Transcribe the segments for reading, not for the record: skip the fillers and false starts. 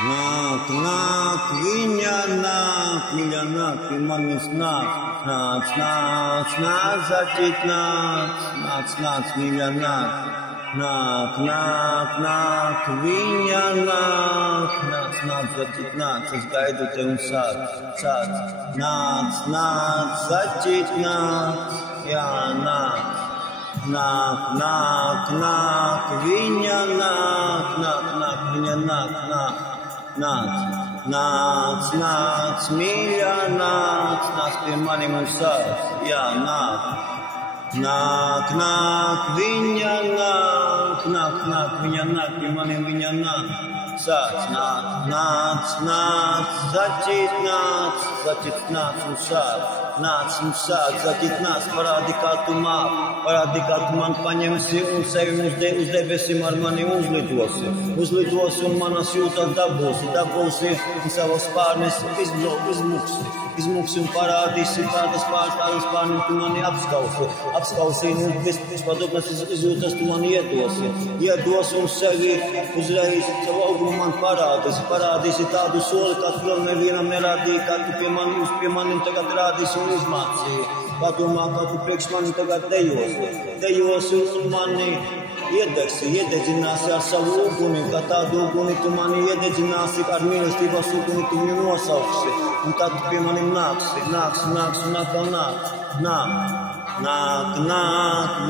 Nāk, viņa nāk, pie manis nāk. Nāc, zaķīt nāc, mīļa nāk. Nāk, viņa nāk. Nāc, zaķīt nāc, es gaidu te un sāc. Nāc, zaķīt nāc, jā, nāk. Nāk, viņa nāk, viņa nāk. Nāc, mīļā, nāc pie maniem un sāc, jā, nāk, viņa nāk, viņa nāk, pie maniem viņa nāk, sāc, nāc, zaķīt nāc un sāc, zaķīt nāc, parādi, kā tu man paņemsi un sevi uz debesīm ar mani uzlidosi un manas jūtas dabūsi un savas spārnes izmuksi un parādīsi tādas spārnes tu mani apskausi un bezpadobnas izjūtas tu mani iedosi un sevi uzreiz savu augumu man parādīsi tādu soli, kā tu vēl nevienam nerādīji, kā tu pie manim tagad rādīsi un izmācīji. Padomā, kā tu priekš mani tagad dejosi un mani iededzināsi ar savu uguni, kā tādu uguni tu mani iededzināsi, ar mīlestības uguni tu mani nosauksi. Un tad tu pie manim nāksi un atkal nāk,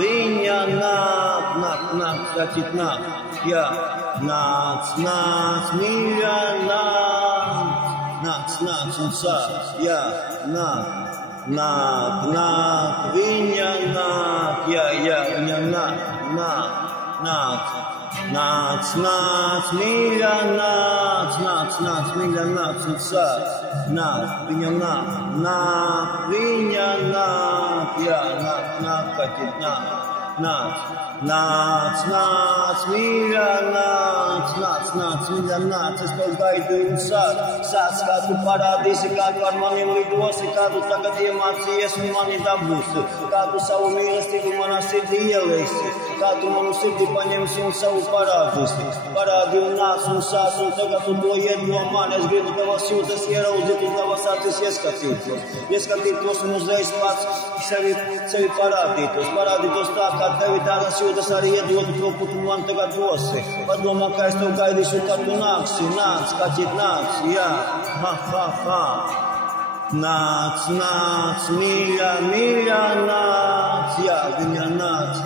viņa nāk, zaķīt nāk, jā, nāc, mīļā, nāc un sāc, jā, nāk, viņa nāk, jā, viņa nāk, mīļā, nāc un sāc, viņa nāk, viņa nāk, jā, nāk, kaķīt, nāc, mīļā, nāc, es tev gaidu un sāc, kā tu parādīsi, kā tu ar maniem lidosi, kā tu tagad iemācījies un mani dabūsi, kā tu savu mīlestību manā sirdī ieliksi, kā tu manu sirdī paņemsi un savu parādi un nāc un sāc, un tagad tu to iedod man, es gribu tavas jūtas ieraudzīt un tavas acis ieskatītos un uzreiz pats sevi parādītos tā, kā tevi tādas jūtas arī iedod to, ko tu man tagad dosi. Padomā, kā es tev gaidīšu, kad tu nāksi, kaķīt nāc, jā, Nāc, mīļā, nāc, jā, viņa nāc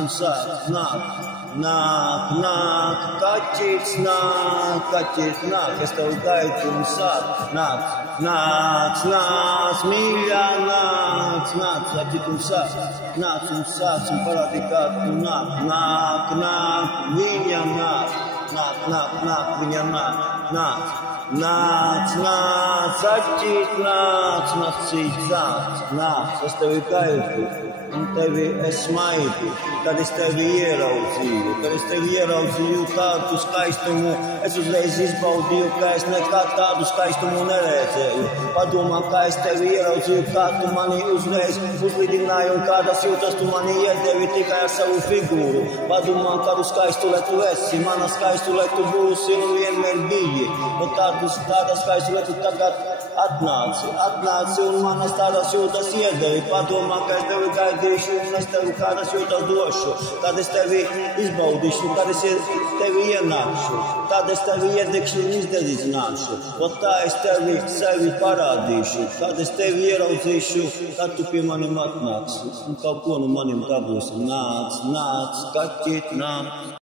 un sāc, nāk, kaķis nāk, es tev gaidu un sāc, nāc, mīļā, nāc, kaķis un sāc un parādi, kā tu nāk, viņa nāk, viņa nāk. Nāc, zaķīt, nāc, es tevi gaidu, un tevi es smaidu, kad es tevi ieraudzīju, kādu skaistumu, es uzreiz izbaudīju, ka es nekad tādu skaistumu neredzēju. Padomā, kā es tevi ieraudzīju, kā tu mani uzreiz uzlidināji, un kādas jūtas tu mani iedevi tikai ar savu figūru. Padomā, kādu skaistulē tu esi, mana skaistulē tu būsi un vienmēr biji. Tāda skaistulē tu tagad atnāci un manas tādas jūtas iedevi. Padomā, ka es tevi gaidīšu un es tevi kādas jūtas došu. Kad es tevi izbaudīšu, kad es tevi ienākšu, tad es tevi iedegšu un izdedzināšu. Un tā es tevi sevi parādīšu. Kad es tevi ieraudzīšu, tad tu pie manim atnāksi. Un kaut ko no manim dabūsi. Nāc, kaķīt, nāc.